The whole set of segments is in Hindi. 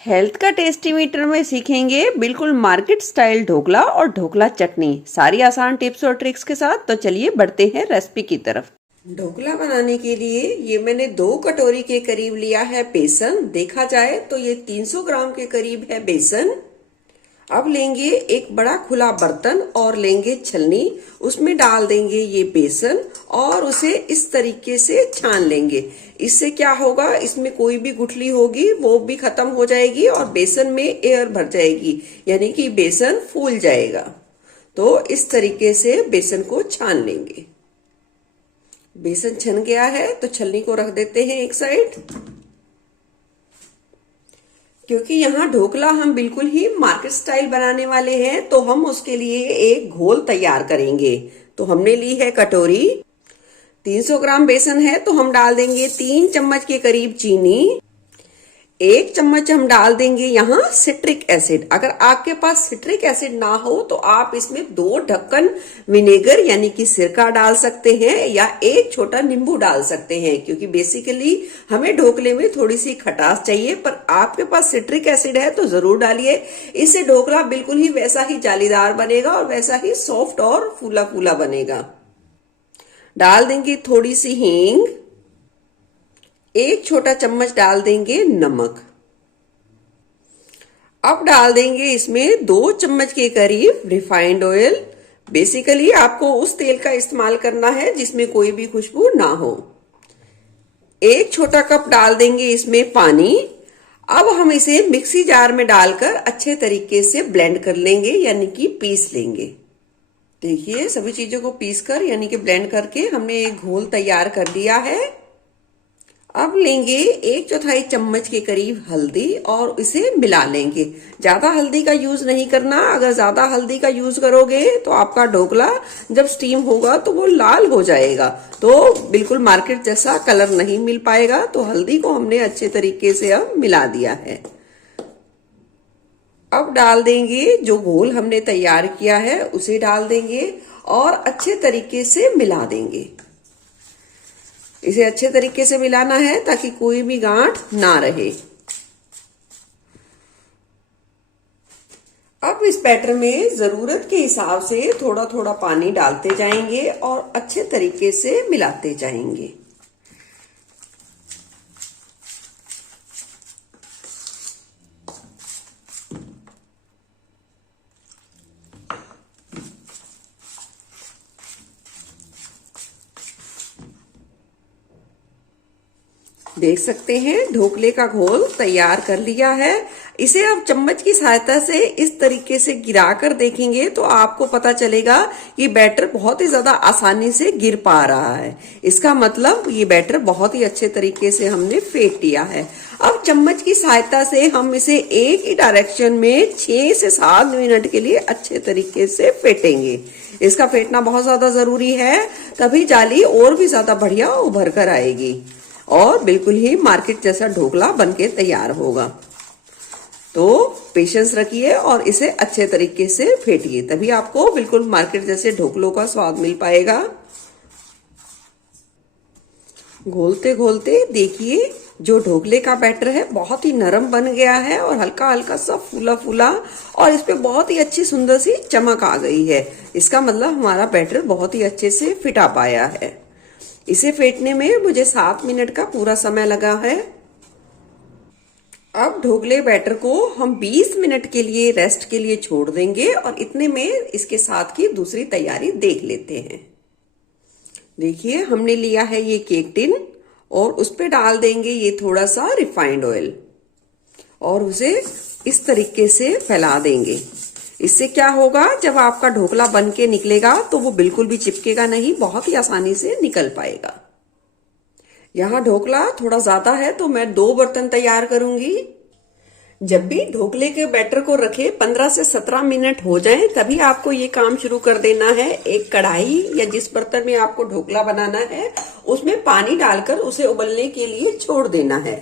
हेल्थ का टेस्टी मीटर में सीखेंगे बिल्कुल मार्केट स्टाइल ढोकला और ढोकला चटनी, सारी आसान टिप्स और ट्रिक्स के साथ। तो चलिए बढ़ते हैं रेसिपी की तरफ। ढोकला बनाने के लिए ये मैंने 2 कटोरी के करीब लिया है बेसन। देखा जाए तो ये 300 ग्राम के करीब है बेसन। अब लेंगे एक बड़ा खुला बर्तन और लेंगे छलनी, उसमें डाल देंगे ये बेसन और उसे इस तरीके से छान लेंगे। इससे क्या होगा, इसमें कोई भी गुठली होगी वो भी खत्म हो जाएगी और बेसन में एयर भर जाएगी, यानी कि बेसन फूल जाएगा। तो इस तरीके से बेसन को छान लेंगे। बेसन छन गया है तो छलनी को रख देते हैं एक साइड। क्योंकि यहाँ ढोकला हम बिल्कुल ही मार्केट स्टाइल बनाने वाले हैं, तो हम उसके लिए एक घोल तैयार करेंगे। तो हमने ली है कटोरी, 300 ग्राम बेसन है तो हम डाल देंगे 3 चम्मच के करीब चीनी। 1 चम्मच हम डाल देंगे यहाँ सिट्रिक एसिड। अगर आपके पास सिट्रिक एसिड ना हो तो आप इसमें 2 ढक्कन विनेगर यानी कि सिरका डाल सकते हैं या 1 छोटा नींबू डाल सकते हैं, क्योंकि बेसिकली हमें ढोकले में थोड़ी सी खटास चाहिए। पर आपके पास सिट्रिक एसिड है तो जरूर डालिए, इससे ढोकला बिल्कुल ही वैसा ही जालीदार बनेगा और वैसा ही सॉफ्ट और फूला फूला बनेगा। डाल देंगे थोड़ी सी हींग, 1 छोटा चम्मच डाल देंगे नमक। अब डाल देंगे इसमें 2 चम्मच के करीब रिफाइंड ऑयल। बेसिकली आपको उस तेल का इस्तेमाल करना है जिसमें कोई भी खुशबू ना हो। 1 छोटा कप डाल देंगे इसमें पानी। अब हम इसे मिक्सी जार में डालकर अच्छे तरीके से ब्लेंड कर लेंगे, यानी कि पीस लेंगे। देखिए सभी चीजों को पीसकर यानी कि ब्लेंड करके हमने एक घोल तैयार कर लिया है। अब लेंगे 1/4 चम्मच के करीब हल्दी और इसे मिला लेंगे। ज्यादा हल्दी का यूज नहीं करना, अगर ज्यादा हल्दी का यूज करोगे तो आपका ढोकला जब स्टीम होगा तो वो लाल हो जाएगा, तो बिल्कुल मार्केट जैसा कलर नहीं मिल पाएगा। तो हल्दी को हमने अच्छे तरीके से अब मिला दिया है। अब डाल देंगे जो घोल हमने तैयार किया है उसे डाल देंगे और अच्छे तरीके से मिला देंगे। इसे अच्छे तरीके से मिलाना है ताकि कोई भी गांठ ना रहे। अब इस बैटर में जरूरत के हिसाब से थोड़ा थोड़ा पानी डालते जाएंगे और अच्छे तरीके से मिलाते जाएंगे। देख सकते हैं ढोकले का घोल तैयार कर लिया है। इसे अब चम्मच की सहायता से इस तरीके से गिराकर देखेंगे तो आपको पता चलेगा कि बैटर बहुत ही ज्यादा आसानी से गिर पा रहा है। इसका मतलब ये बैटर बहुत ही अच्छे तरीके से हमने फेंट लिया है। अब चम्मच की सहायता से हम इसे एक ही डायरेक्शन में 6 से 7 मिनट के लिए अच्छे तरीके से फेंटेंगे। इसका फेंटना बहुत ज्यादा जरूरी है, तभी जाली और भी ज्यादा बढ़िया उभर कर आएगी और बिल्कुल ही मार्केट जैसा ढोकला बनके तैयार होगा। तो पेशेंस रखिए और इसे अच्छे तरीके से फेंटिए, तभी आपको बिल्कुल मार्केट जैसे ढोकलों का स्वाद मिल पाएगा। घोलते घोलते देखिए जो ढोकले का बैटर है बहुत ही नरम बन गया है और हल्का हल्का सा फूला फूला, और इस पे बहुत ही अच्छी सुंदर सी चमक आ गई है। इसका मतलब हमारा बैटर बहुत ही अच्छे से फिटा पाया है। इसे फेंटने में मुझे 7 मिनट का पूरा समय लगा है। अब ढोकले बैटर को हम 20 मिनट के लिए रेस्ट के लिए छोड़ देंगे और इतने में इसके साथ की दूसरी तैयारी देख लेते हैं। देखिए हमने लिया है ये केक टिन और उस पे डाल देंगे ये थोड़ा सा रिफाइंड ऑयल और उसे इस तरीके से फैला देंगे। इससे क्या होगा, जब आपका ढोकला बन के निकलेगा तो वो बिल्कुल भी चिपकेगा नहीं, बहुत ही आसानी से निकल पाएगा। यहाँ ढोकला थोड़ा ज्यादा है तो मैं 2 बर्तन तैयार करूंगी। जब भी ढोकले के बैटर को रखे 15 से 17 मिनट हो जाएं, तभी आपको ये काम शुरू कर देना है। एक कढ़ाई या जिस बर्तन में आपको ढोकला बनाना है उसमें पानी डालकर उसे उबलने के लिए छोड़ देना है।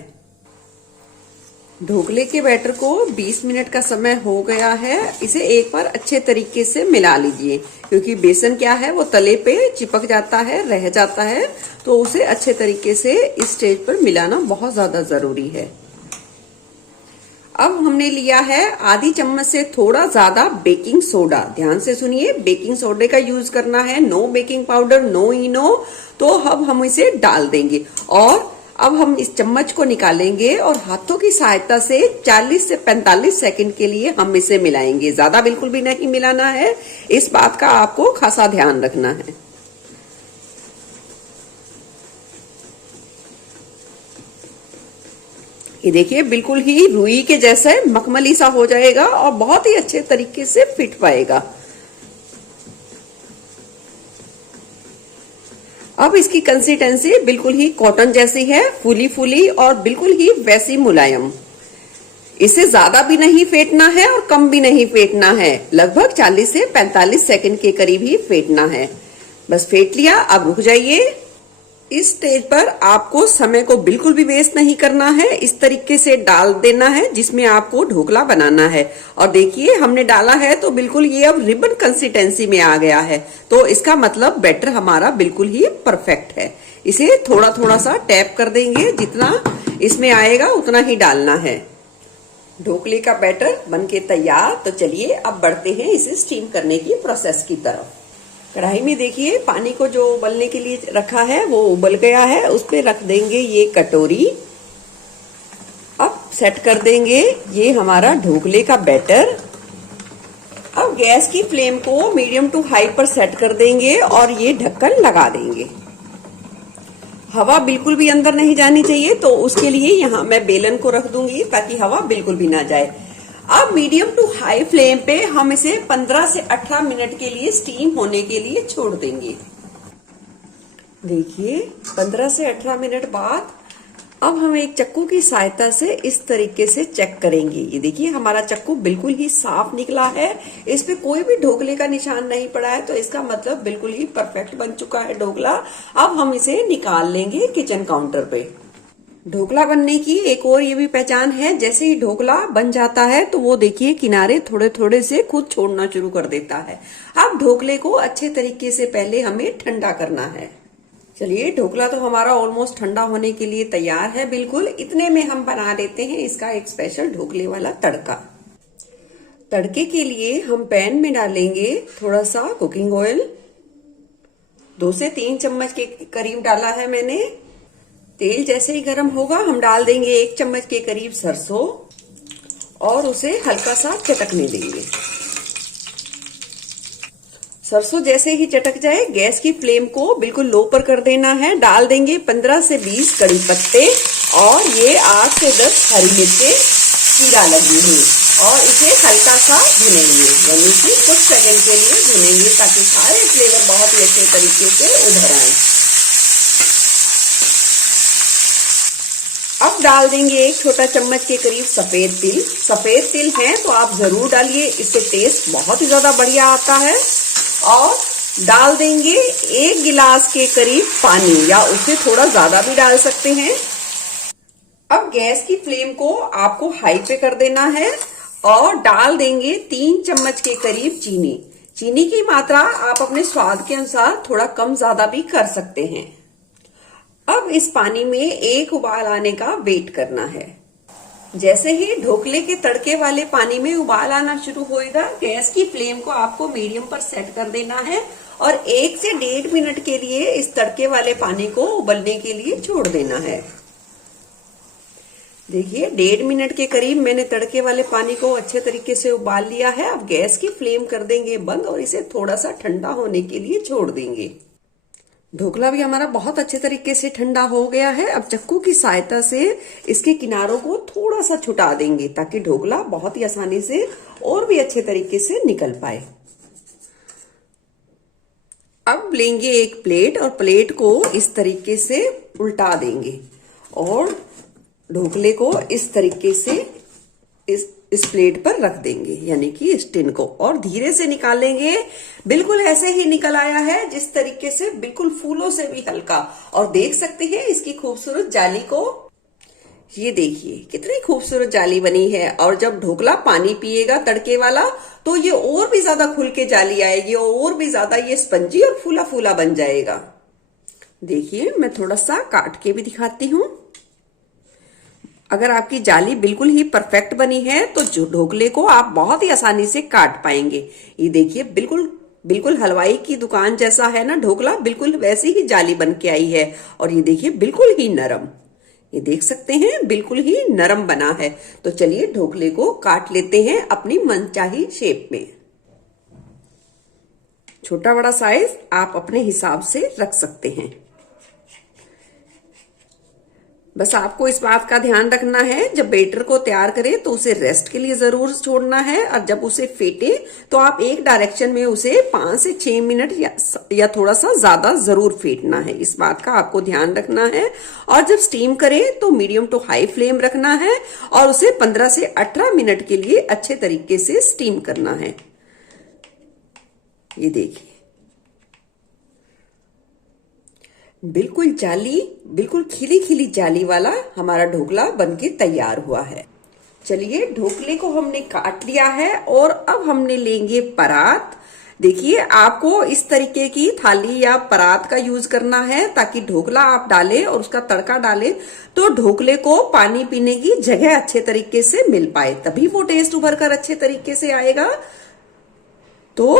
ढोकले के बैटर को 20 मिनट का समय हो गया है। इसे एक बार अच्छे तरीके से मिला लीजिए, क्योंकि बेसन क्या है वो तले पे चिपक जाता है, रह जाता है, तो उसे अच्छे तरीके से इस स्टेज पर मिलाना बहुत ज्यादा जरूरी है। अब हमने लिया है आधी चम्मच से थोड़ा ज्यादा बेकिंग सोडा। ध्यान से सुनिए, बेकिंग सोडे का यूज करना है, नो बेकिंग पाउडर, नो इनो। तो अब हम इसे डाल देंगे और अब हम इस चम्मच को निकालेंगे और हाथों की सहायता से 40 से 45 सेकंड के लिए हम इसे मिलाएंगे। ज्यादा बिल्कुल भी नहीं मिलाना है, इस बात का आपको खासा ध्यान रखना है। ये देखिए, बिल्कुल ही रुई के जैसे मखमली सा हो जाएगा और बहुत ही अच्छे तरीके से फिट पाएगा। अब इसकी कंसिस्टेंसी बिल्कुल ही कॉटन जैसी है, फूली फूली और बिल्कुल ही वैसी मुलायम। इसे ज्यादा भी नहीं फेंटना है और कम भी नहीं फेंटना है, लगभग 40 से 45 सेकंड के करीब ही फेंटना है। बस फेंट लिया, अब रुक जाइए। इस स्टेज पर आपको समय को बिल्कुल भी वेस्ट नहीं करना है, इस तरीके से डाल देना है जिसमें आपको ढोकला बनाना है। और देखिए, हमने डाला है तो बिल्कुल ये अब रिबन कंसिस्टेंसी में आ गया है, तो इसका मतलब बैटर हमारा बिल्कुल ही परफेक्ट है। इसे थोड़ा थोड़ा सा टैप कर देंगे, जितना इसमें आएगा उतना ही डालना है। ढोकले का बैटर बनके तैयार। तो चलिए अब बढ़ते हैं इसे स्टीम करने की प्रोसेस की तरफ। कढ़ाई में देखिए, पानी को जो उबलने के लिए रखा है वो उबल गया है, उस पे रख देंगे ये कटोरी। अब सेट कर देंगे ये हमारा ढोकले का बैटर। अब गैस की फ्लेम को मीडियम टू हाई पर सेट कर देंगे और ये ढक्कन लगा देंगे। हवा बिल्कुल भी अंदर नहीं जानी चाहिए, तो उसके लिए यहाँ मैं बेलन को रख दूंगी ताकि हवा बिल्कुल भी ना जाए। अब मीडियम टू हाई फ्लेम पे हम इसे 15 से 18 मिनट के लिए स्टीम होने के लिए छोड़ देंगे। देखिए, 15 से 18 मिनट बाद अब हम एक चक्कू की सहायता से इस तरीके से चेक करेंगे। ये देखिए, हमारा चक्कू बिल्कुल ही साफ निकला है, इस पे कोई भी ढोकले का निशान नहीं पड़ा है, तो इसका मतलब बिल्कुल ही परफेक्ट बन चुका है ढोकला। अब हम इसे निकाल लेंगे किचन काउंटर पे। ढोकला बनने की एक और ये भी पहचान है, जैसे ही ढोकला बन जाता है तो वो देखिए किनारे थोड़े थोड़े से खुद छोड़ना शुरू कर देता है। अब ढोकले को अच्छे तरीके से पहले हमें ठंडा करना है। चलिए, ढोकला तो हमारा ऑलमोस्ट ठंडा होने के लिए तैयार है। बिल्कुल इतने में हम बना लेते हैं इसका एक स्पेशल ढोकले वाला तड़का। तड़के के लिए हम पैन में डालेंगे थोड़ा सा कुकिंग ऑयल। 2 से 3 चम्मच के करीब डाला है मैंने। तेल जैसे ही गर्म होगा हम डाल देंगे 1 चम्मच के करीब सरसों और उसे हल्का सा चटकने देंगे। सरसों जैसे ही चटक जाए, गैस की फ्लेम को बिल्कुल लो पर कर देना है। डाल देंगे 15 से 20 कड़ी पत्ते और ये 8 से 10 हरी मिर्चें चीरा लगी हुई, और इसे हल्का सा भुनेंगे, यानी कि कुछ सेकंड के लिए भुनेंगे ताकि सारे फ्लेवर बहुत ही अच्छे तरीके से उभर आए। अब डाल देंगे 1 छोटा चम्मच के करीब सफेद तिल। सफेद तिल है तो आप जरूर डालिए, इससे टेस्ट बहुत ही ज्यादा बढ़िया आता है। और डाल देंगे 1 गिलास के करीब पानी, या उससे थोड़ा ज्यादा भी डाल सकते हैं। अब गैस की फ्लेम को आपको हाई पे कर देना है और डाल देंगे 3 चम्मच के करीब चीनी। चीनी की मात्रा आप अपने स्वाद के अनुसार थोड़ा कम ज्यादा भी कर सकते हैं। अब इस पानी में 1 उबाल आने का वेट करना है। जैसे ही ढोकले के तड़के वाले पानी में उबाल आना शुरू होएगा, गैस की फ्लेम को आपको मीडियम पर सेट कर देना है और 1 से 1.5 मिनट के लिए इस तड़के वाले पानी को उबलने के लिए छोड़ देना है। देखिए, 1.5 मिनट के करीब मैंने तड़के वाले पानी को अच्छे तरीके से उबाल लिया है। अब गैस की फ्लेम कर देंगे बंद और इसे थोड़ा सा ठंडा होने के लिए छोड़ देंगे। ढोकला भी हमारा बहुत अच्छे तरीके से ठंडा हो गया है। अब चक्कू की सहायता से इसके किनारों को थोड़ा सा छुटा देंगे ताकि ढोकला बहुत ही आसानी से और भी अच्छे तरीके से निकल पाए। अब लेंगे एक प्लेट और प्लेट को इस तरीके से उल्टा देंगे और ढोकले को इस तरीके से इस प्लेट पर रख देंगे, यानी कि इस टिन को, और धीरे से निकालेंगे। बिल्कुल ऐसे ही निकल आया है जिस तरीके से, बिल्कुल फूलों से भी हल्का। और देख सकते हैं इसकी खूबसूरत जाली को। ये देखिए कितनी खूबसूरत जाली बनी है। और जब ढोकला पानी पिएगा तड़के वाला तो ये और भी ज्यादा खुल के जाली आएगी और भी ज्यादा ये स्पंजी और फूला फूला बन जाएगा। देखिए, मैं थोड़ा सा काट के भी दिखाती हूँ। अगर आपकी जाली बिल्कुल ही परफेक्ट बनी है तो जो ढोकले को आप बहुत ही आसानी से काट पाएंगे। ये देखिए बिल्कुल बिल्कुल हलवाई की दुकान जैसा है ना ढोकला, बिल्कुल वैसी ही जाली बन के आई है। और ये देखिए बिल्कुल ही नरम, ये देख सकते हैं बिल्कुल ही नरम बना है। तो चलिए ढोकले को काट लेते हैं अपनी मनचाही शेप में। छोटा बड़ा साइज आप अपने हिसाब से रख सकते हैं। बस आपको इस बात का ध्यान रखना है, जब बैटर को तैयार करें तो उसे रेस्ट के लिए जरूर छोड़ना है, और जब उसे फेंटे तो आप एक डायरेक्शन में उसे 5 से 6 मिनट या थोड़ा सा ज्यादा जरूर फेंटना है। इस बात का आपको ध्यान रखना है। और जब स्टीम करें तो मीडियम टू हाई फ्लेम रखना है और उसे 15 से 18 मिनट के लिए अच्छे तरीके से स्टीम करना है। ये देखिए बिल्कुल जाली, बिल्कुल खिली खिली जाली वाला हमारा ढोकला बनके तैयार हुआ है। चलिए ढोकले को हमने काट लिया है और अब हमने लेंगे परात। देखिए आपको इस तरीके की थाली या परात का यूज करना है ताकि ढोकला आप डालें और उसका तड़का डालें तो ढोकले को पानी पीने की जगह अच्छे तरीके से मिल पाए, तभी वो टेस्ट उभर कर अच्छे तरीके से आएगा। तो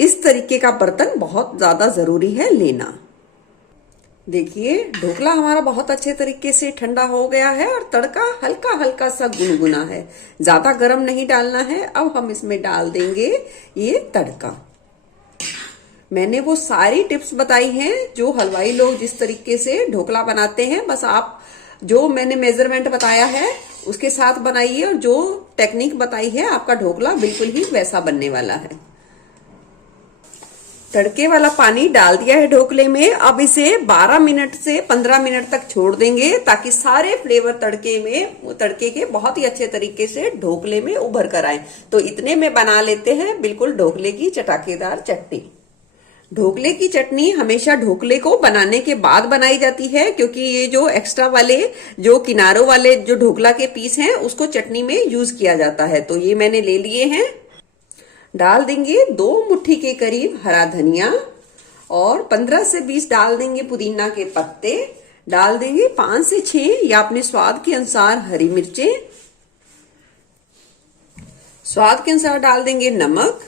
इस तरीके का बर्तन बहुत ज्यादा जरूरी है लेना। देखिए ढोकला हमारा बहुत अच्छे तरीके से ठंडा हो गया है और तड़का हल्का हल्का सा गुनगुना है, ज्यादा गर्म नहीं डालना है। अब हम इसमें डाल देंगे ये तड़का। मैंने वो सारी टिप्स बताई हैं जो हलवाई लोग जिस तरीके से ढोकला बनाते हैं, बस आप जो मैंने मेजरमेंट बताया है उसके साथ बनाइए और जो टेक्निक बताई है आपका ढोकला बिल्कुल ही वैसा बनने वाला है। तड़के वाला पानी डाल दिया है ढोकले में। अब इसे 12 मिनट से 15 मिनट तक छोड़ देंगे ताकि सारे फ्लेवर तड़के के बहुत ही अच्छे तरीके से ढोकले में उभर कर आए। तो इतने में बना लेते हैं बिल्कुल ढोकले की चटाकेदार चटनी। ढोकले की चटनी हमेशा ढोकले को बनाने के बाद बनाई जाती है, क्योंकि ये जो एक्स्ट्रा वाले जो किनारों वाले जो ढोकला के पीस हैं उसको चटनी में यूज किया जाता है। तो ये मैंने ले लिए हैं। डाल देंगे 2 मुट्ठी के करीब हरा धनिया और 15 से 20 डाल देंगे पुदीना के पत्ते। डाल देंगे 5 से 6 या अपने स्वाद के अनुसार हरी मिर्चें। स्वाद के अनुसार डाल देंगे नमक।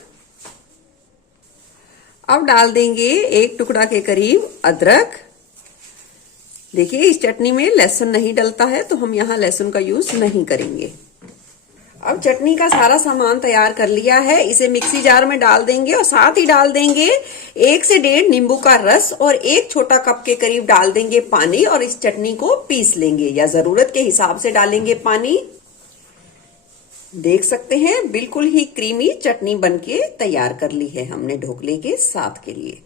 अब डाल देंगे 1 टुकड़ा के करीब अदरक। देखिए इस चटनी में लहसुन नहीं डलता है तो हम यहाँ लहसुन का यूज नहीं करेंगे। अब चटनी का सारा सामान तैयार कर लिया है, इसे मिक्सी जार में डाल देंगे और साथ ही डाल देंगे 1 से 1.5 नींबू का रस और 1 छोटा कप के करीब डाल देंगे पानी और इस चटनी को पीस लेंगे या जरूरत के हिसाब से डालेंगे पानी। देख सकते हैं बिल्कुल ही क्रीमी चटनी बनके तैयार कर ली है हमने ढोकले के साथ के लिए।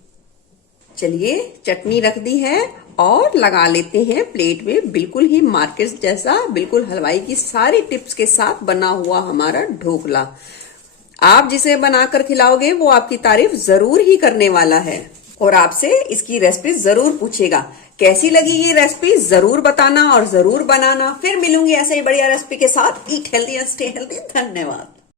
चलिए चटनी रख दी है और लगा लेते हैं प्लेट में। बिल्कुल ही मार्केट जैसा, बिल्कुल हलवाई की सारी टिप्स के साथ बना हुआ हमारा ढोकला। आप जिसे बनाकर खिलाओगे वो आपकी तारीफ जरूर ही करने वाला है और आपसे इसकी रेसिपी जरूर पूछेगा। कैसी लगी ये रेसिपी जरूर बताना और जरूर बनाना। फिर मिलूंगी ऐसे ही बढ़िया रेसिपी के साथ। Eat healthy and stay healthy. धन्यवाद।